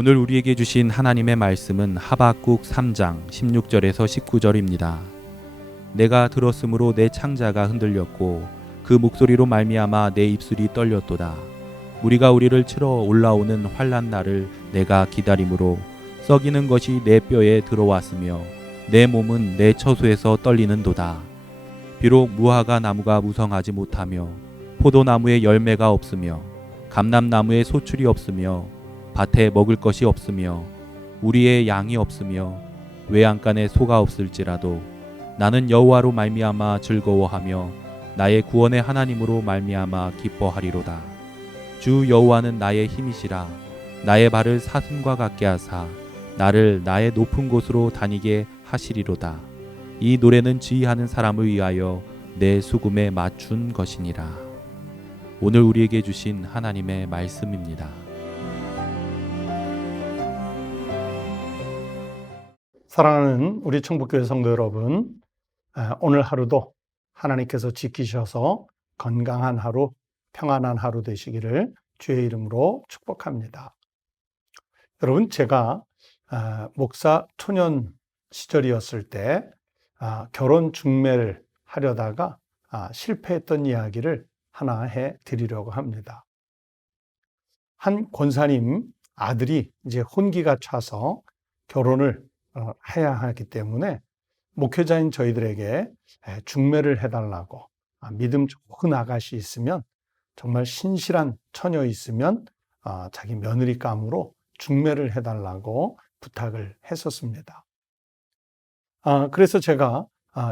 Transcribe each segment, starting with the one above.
오늘 우리에게 주신 하나님의 말씀은 하박국 3장 16절에서 19절입니다. 내가 들었으므로 내 창자가 흔들렸고 그 목소리로 말미암아 내 입술이 떨렸도다. 무리가 우리를 치러 올라오는 환난 날을 내가 기다림으로 썩이는 것이 내 뼈에 들어왔으며 내 몸은 내 처소에서 떨리는도다. 비록 무화과 나무가 무성하지 못하며 포도나무에 열매가 없으며 감람나무에 소출이 없으며 밭에 먹을 것이 없으며 우리의 양이 없으며 외양간에 소가 없을지라도 나는 여호와로 말미암아 즐거워하며 나의 구원의 하나님으로 말미암아 기뻐하리로다. 주 여호와는 나의 힘이시라. 나의 발을 사슴과 같게 하사 나를 나의 높은 곳으로 다니게 하시리로다. 이 노래는 지휘하는 사람을 위하여 내 수금에 맞춘 것이니라. 오늘 우리에게 주신 하나님의 말씀입니다. 사랑하는 우리 충북교회 성도 여러분, 오늘 하루도 하나님께서 지키셔서 건강한 하루, 평안한 하루 되시기를 주의 이름으로 축복합니다. 여러분, 제가 목사 초년 시절이었을 때 결혼 중매를 하려다가 실패했던 이야기를 하나 해 드리려고 합니다. 한 권사님 아들이 이제 혼기가 차서 결혼을 해야 하기 때문에 목회자인 저희들에게 중매를 해달라고, 믿음 좋은 아가씨 있으면, 정말 신실한 처녀 있으면 자기 며느리감으로 중매를 해달라고 부탁을 했었습니다. 그래서 제가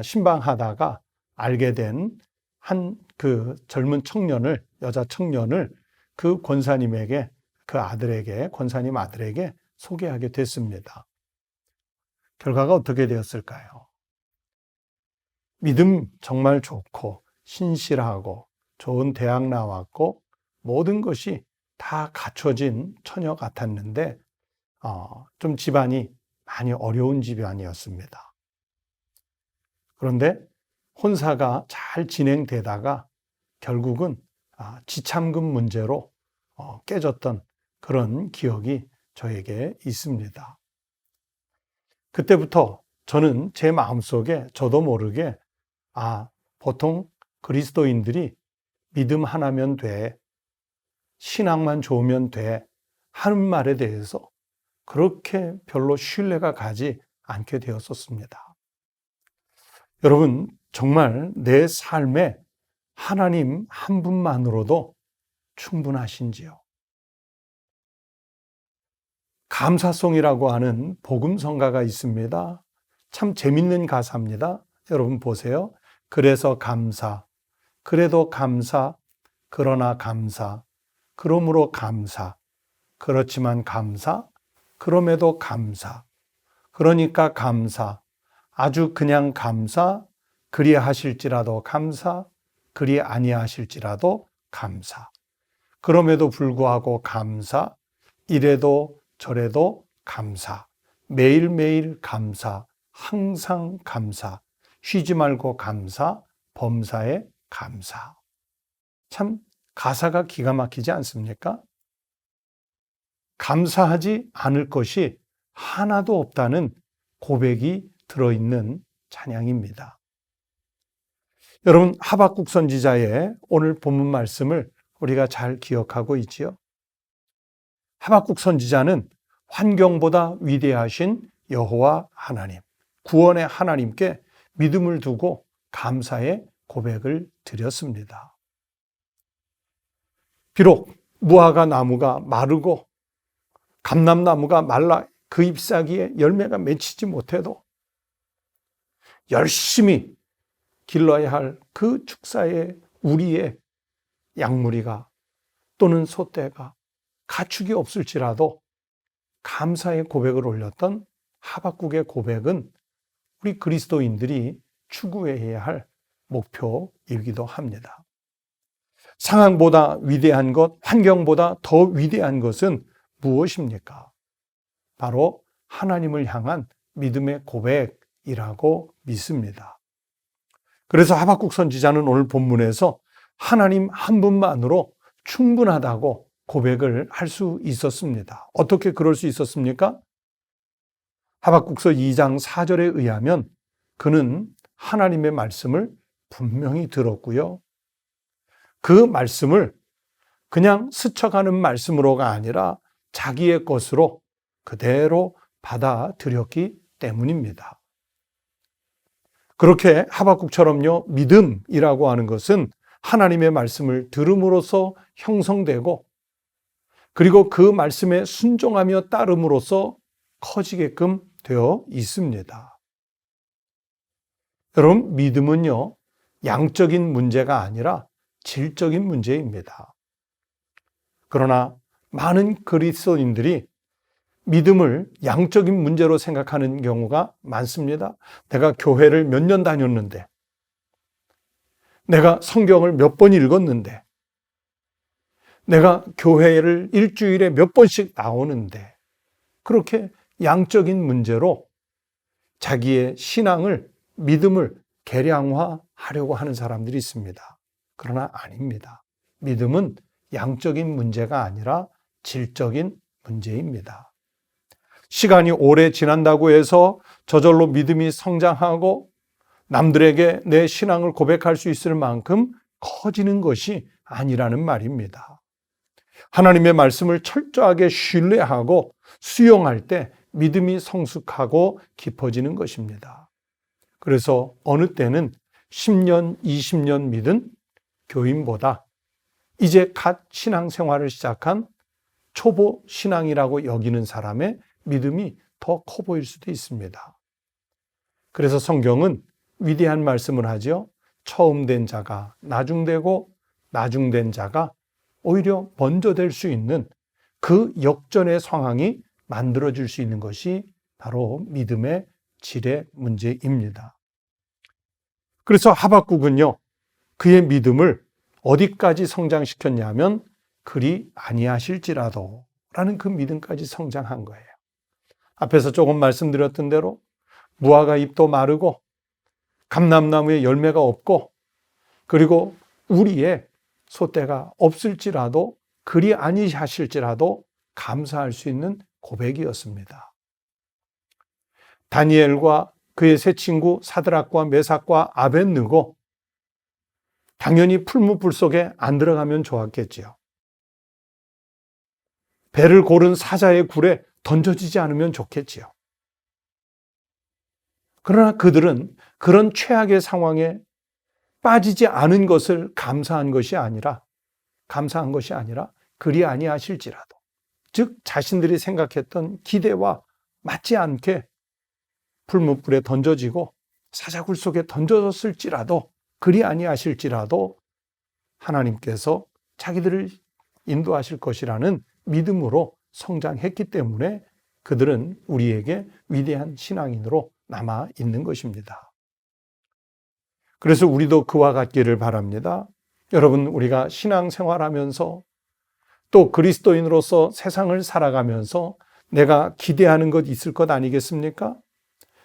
신방하다가 알게 된 한 그 젊은 청년을, 여자 청년을 그 권사님에게, 그 아들에게, 권사님 아들에게 소개하게 됐습니다. 결과가 어떻게 되었을까요? 믿음 정말 좋고 신실하고 좋은 대학 나왔고 모든 것이 다 갖춰진 처녀 같았는데 좀 집안이 많이 어려운 집안이었습니다. 그런데 혼사가 잘 진행되다가 결국은 지참금 문제로 깨졌던 그런 기억이 저에게 있습니다. 그때부터 저는 제 마음속에 저도 모르게 보통 그리스도인들이 믿음 하나면 돼, 신앙만 좋으면 돼 하는 말에 대해서 그렇게 별로 신뢰가 가지 않게 되었었습니다. 여러분, 정말 내 삶에 하나님 한 분만으로도 충분하신지요? 감사송이라고 하는 복음성가가 있습니다. 참 재밌는 가사입니다. 여러분 보세요. 그래서 감사, 그래도 감사, 그러나 감사, 그러므로 감사, 그렇지만 감사, 그럼에도 감사, 그러니까 감사, 아주 그냥 감사, 그리하실지라도 감사, 그리 아니하실지라도 감사, 그럼에도 불구하고 감사, 이래도 저래도 감사, 매일매일 감사, 항상 감사, 쉬지 말고 감사, 범사에 감사. 참 가사가 기가 막히지 않습니까? 감사하지 않을 것이 하나도 없다는 고백이 들어있는 찬양입니다. 여러분, 하박국 선지자의 오늘 본문 말씀을 우리가 잘 기억하고 있지요? 하박국 선지자는 환경보다 위대하신 여호와 하나님, 구원의 하나님께 믿음을 두고 감사의 고백을 드렸습니다. 비록 무화과 나무가 마르고 감람나무가 말라 그 잎사귀에 열매가 맺히지 못해도 열심히 길러야 할 그 축사에 우리의 양무리가 또는 소떼가 가축이 없을지라도 감사의 고백을 올렸던 하박국의 고백은 우리 그리스도인들이 추구해야 할 목표이기도 합니다. 상황보다 위대한 것, 환경보다 더 위대한 것은 무엇입니까? 바로 하나님을 향한 믿음의 고백이라고 믿습니다. 그래서 하박국 선지자는 오늘 본문에서 하나님 한 분만으로 충분하다고 고백을 할 수 있었습니다. 어떻게 그럴 수 있었습니까? 하박국서 2장 4절에 의하면 그는 하나님의 말씀을 분명히 들었고요. 그 말씀을 그냥 스쳐가는 말씀으로가 아니라 자기의 것으로 그대로 받아들였기 때문입니다. 그렇게 하박국처럼요, 믿음이라고 하는 것은 하나님의 말씀을 들음으로써 형성되고 그리고 그 말씀에 순종하며 따름으로써 커지게끔 되어 있습니다. 여러분, 믿음은요, 양적인 문제가 아니라 질적인 문제입니다. 그러나 많은 그리스도인들이 믿음을 양적인 문제로 생각하는 경우가 많습니다. 내가 교회를 몇 년 다녔는데, 내가 성경을 몇 번 읽었는데, 내가 교회를 일주일에 몇 번씩 나오는데, 그렇게 양적인 문제로 자기의 신앙을, 믿음을 계량화하려고 하는 사람들이 있습니다. 그러나 아닙니다. 믿음은 양적인 문제가 아니라 질적인 문제입니다. 시간이 오래 지난다고 해서 저절로 믿음이 성장하고 남들에게 내 신앙을 고백할 수 있을 만큼 커지는 것이 아니라는 말입니다. 하나님의 말씀을 철저하게 신뢰하고 수용할 때 믿음이 성숙하고 깊어지는 것입니다. 그래서 어느 때는 10년, 20년 믿은 교인보다 이제 갓 신앙생활을 시작한 초보 신앙이라고 여기는 사람의 믿음이 더 커 보일 수도 있습니다. 그래서 성경은 위대한 말씀을 하죠. 처음 된 자가 나중되고 나중된 자가 오히려 먼저 될 수 있는 그 역전의 상황이 만들어질 수 있는 것이 바로 믿음의 질의 문제입니다. 그래서 하박국은요, 그의 믿음을 어디까지 성장시켰냐면 그리 아니하실지라도 라는 그 믿음까지 성장한 거예요. 앞에서 조금 말씀드렸던 대로 무화과 잎도 마르고 감람나무에 열매가 없고 그리고 우리의 소떼가 없을지라도 그리 아니하실지라도 감사할 수 있는 고백이었습니다. 다니엘과 그의 세 친구 사드락과 메삭과 아벳느고 당연히 풀무불 속에 안 들어가면 좋았겠지요. 배를 고른 사자의 굴에 던져지지 않으면 좋겠지요. 그러나 그들은 그런 최악의 상황에 빠지지 않은 것을 감사한 것이 아니라 그리 아니하실지라도, 즉 자신들이 생각했던 기대와 맞지 않게 풀무불에 던져지고 사자굴 속에 던져졌을지라도 그리 아니하실지라도 하나님께서 자기들을 인도하실 것이라는 믿음으로 성장했기 때문에 그들은 우리에게 위대한 신앙인으로 남아 있는 것입니다. 그래서 우리도 그와 같기를 바랍니다. 여러분, 우리가 신앙생활하면서 또 그리스도인으로서 세상을 살아가면서 내가 기대하는 것 있을 것 아니겠습니까?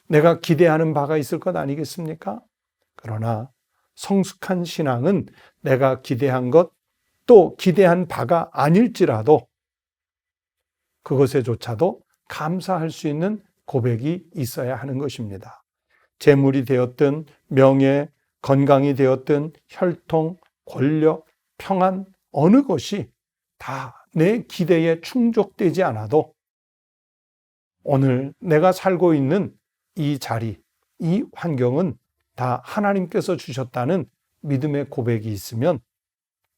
내가 기대하는 바가 있을 것 아니겠습니까? 그러나 성숙한 신앙은 내가 기대한 것, 또 기대한 바가 아닐지라도 그것에조차도 감사할 수 있는 고백이 있어야 하는 것입니다. 재물이 되었든 명예, 건강이 되었든 혈통, 권력, 평안 어느 것이 다 내 기대에 충족되지 않아도 오늘 내가 살고 있는 이 자리, 이 환경은 다 하나님께서 주셨다는 믿음의 고백이 있으면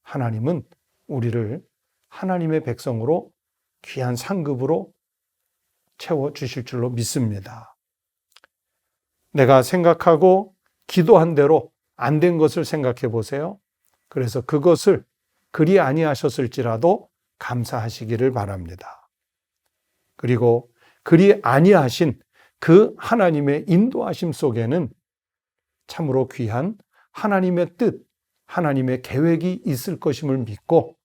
하나님은 우리를 하나님의 백성으로 귀한 상급으로 채워주실 줄로 믿습니다. 내가 생각하고 기도한 대로 안 된 것을 생각해 보세요. 그래서 그것을 그리 아니하셨을지라도 감사하시기를 바랍니다. 그리고 그리 아니하신 그 하나님의 인도하심 속에는 참으로 귀한 하나님의 뜻, 하나님의 계획이 있을 것임을 믿고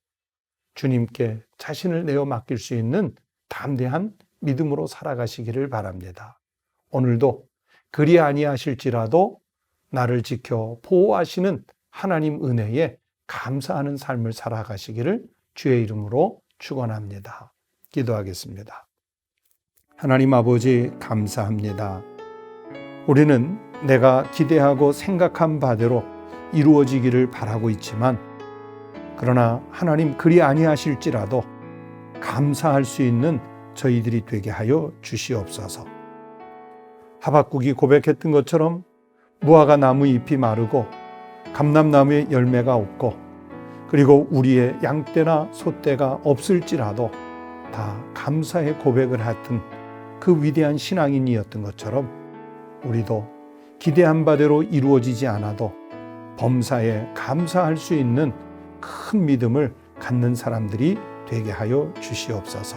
주님께 자신을 내어 맡길 수 있는 담대한 믿음으로 살아가시기를 바랍니다. 오늘도 그리 아니하실지라도 나를 지켜 보호하시는 하나님 은혜에 감사하는 삶을 살아가시기를 주의 이름으로 축원합니다. 기도하겠습니다. 하나님 아버지 감사합니다. 우리는 내가 기대하고 생각한 바대로 이루어지기를 바라고 있지만 그러나 하나님 그리 아니하실지라도 감사할 수 있는 저희들이 되게 하여 주시옵소서. 하박국이 고백했던 것처럼 무화과 나무 잎이 마르고 감람나무의 열매가 없고 그리고 우리의 양떼나 소떼가 없을지라도 다 감사의 고백을 했던 그 위대한 신앙인이었던 것처럼 우리도 기대한 바대로 이루어지지 않아도 범사에 감사할 수 있는 큰 믿음을 갖는 사람들이 되게 하여 주시옵소서.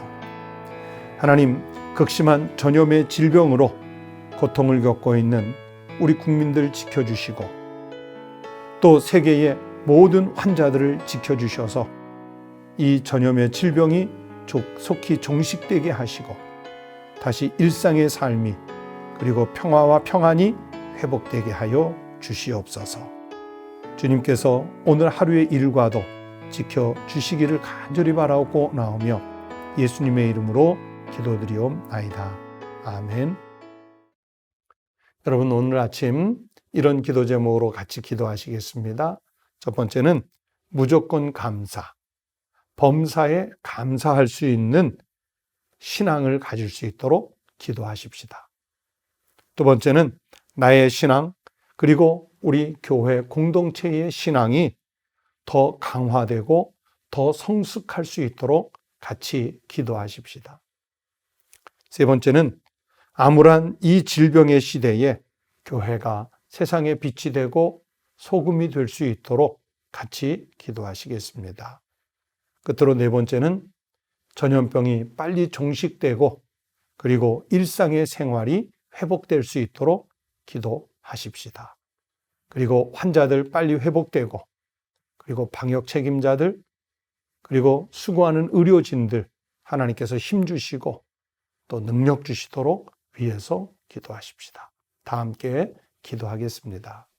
하나님, 극심한 전염의 질병으로 고통을 겪고 있는 우리 국민들 지켜주시고 또 세계의 모든 환자들을 지켜주셔서 이 전염의 질병이 속히 종식되게 하시고 다시 일상의 삶이 그리고 평화와 평안이 회복되게 하여 주시옵소서. 주님께서 오늘 하루의 일과도 지켜주시기를 간절히 바라고 나오며 예수님의 이름으로 기도드리옵나이다. 아멘. 여러분, 오늘 아침 이런 기도 제목으로 같이 기도하시겠습니다. 첫 번째는 무조건 감사, 범사에 감사할 수 있는 신앙을 가질 수 있도록 기도하십시다. 두 번째는 나의 신앙 그리고 우리 교회 공동체의 신앙이 더 강화되고 더 성숙할 수 있도록 같이 기도하십시다. 세 번째는 암울한 이 질병의 시대에 교회가 세상의 빛이 되고 소금이 될 수 있도록 같이 기도하시겠습니다. 끝으로 네 번째는 전염병이 빨리 종식되고 그리고 일상의 생활이 회복될 수 있도록 기도하십시다. 그리고 환자들 빨리 회복되고 그리고 방역 책임자들 그리고 수고하는 의료진들 하나님께서 힘 주시고 또 능력 주시도록 위해서 기도하십시다. 다 함께 기도하겠습니다.